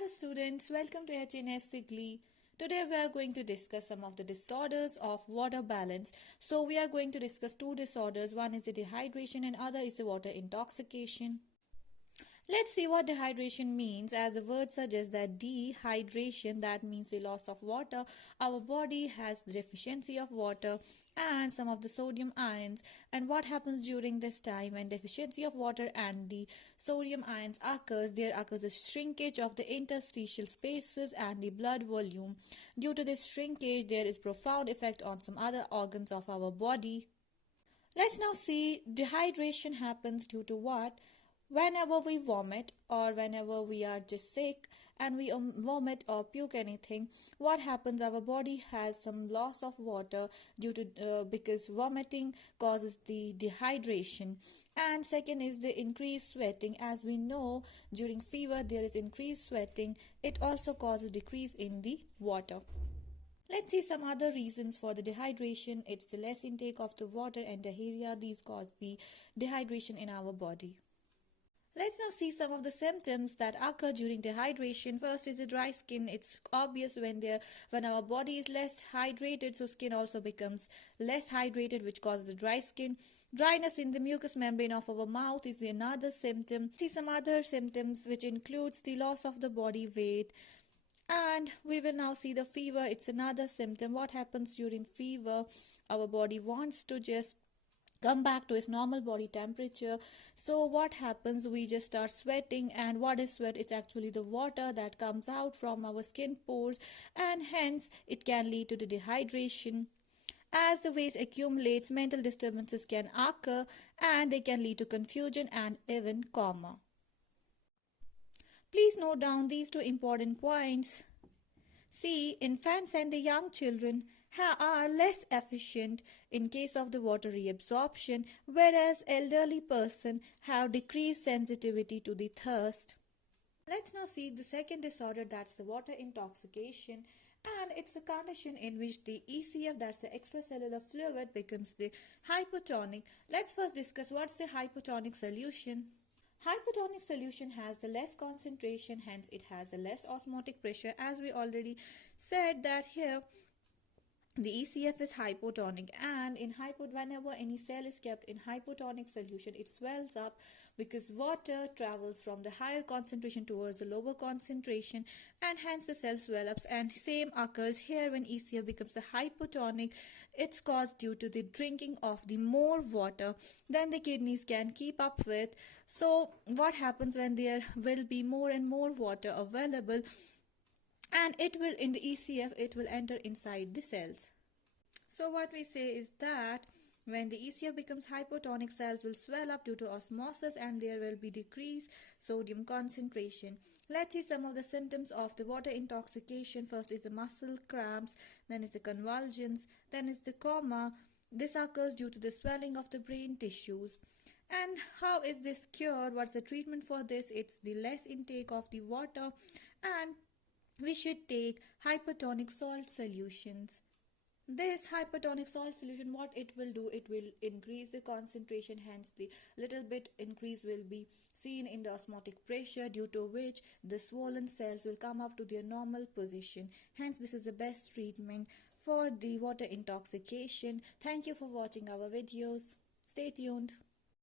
Hello students, welcome to HNS Sigli. Today we are going to discuss some of the disorders of water balance. So we are going to discuss two disorders. One is the dehydration and other is the water intoxication. Let's see what dehydration means. As the word suggests, that dehydration, that means the loss of water. Our body has deficiency of water and some of the sodium ions. And what happens during this time when deficiency of water and the sodium ions occurs? There occurs a shrinkage of the interstitial spaces and the blood volume. Due to this shrinkage, there is profound effect on some other organs of our body. Let's now see dehydration happens due to what? Whenever we vomit or whenever we are just sick and we vomit or puke anything, what happens? Our body has some loss of water due to because vomiting causes the dehydration. And second is the increased sweating. As we know, during fever there is increased sweating. It also causes decrease in the water. Let's see some other reasons for the dehydration. It's the less intake of the water and diarrhea. These cause the dehydration in our body. Let's now see some of the symptoms that occur during dehydration. First is the dry skin. It's obvious when our body is less hydrated, so skin also becomes less hydrated, which causes the dry skin. Dryness in the mucous membrane of our mouth is another symptom. See some other symptoms which includes the loss of the body weight. And we will now see the fever. It's another symptom. What happens during fever? Our body wants to just come back to its normal body temperature. So what happens? We just start sweating. And what is sweat? It's actually the water that comes out from our skin pores, and hence it can lead to the dehydration. As the waste accumulates, mental disturbances can occur and they can lead to confusion and even coma. Please note down these two important points. See, infants and the young children are less efficient in case of the water reabsorption, whereas elderly person have decreased sensitivity to the thirst. Let's now see the second disorder, that's the water intoxication, and it's a condition in which the ECF, that's the extracellular fluid, becomes the hypotonic. Let's first discuss what's the hypotonic solution. Hypotonic solution has the less concentration, hence it has the less osmotic pressure. As we already said that here the ECF is hypotonic, and whenever any cell is kept in hypotonic solution, it swells up because water travels from the higher concentration towards the lower concentration, and hence the cell swells up. And same occurs here when ECF becomes a hypotonic. It's caused due to the drinking of the more water than the kidneys can keep up with. So what happens when there will be more and more water available? And it will, in the ECF, it will enter inside the cells. So what we say is that when the ECF becomes hypotonic, cells will swell up due to osmosis and there will be decreased sodium concentration. Let's see some of the symptoms of the water intoxication. First is the muscle cramps, then is the convulsions, then is the coma. This occurs due to the swelling of the brain tissues. And how is this cured? What's the treatment for this? It's the less intake of the water, and we should take hypertonic salt solutions. This hypertonic salt solution, what it will do, it will increase the concentration, hence the little bit increase will be seen in the osmotic pressure, due to which the swollen cells will come up to their normal position. Hence this is the best treatment for the water intoxication. Thank you for watching our videos. Stay tuned.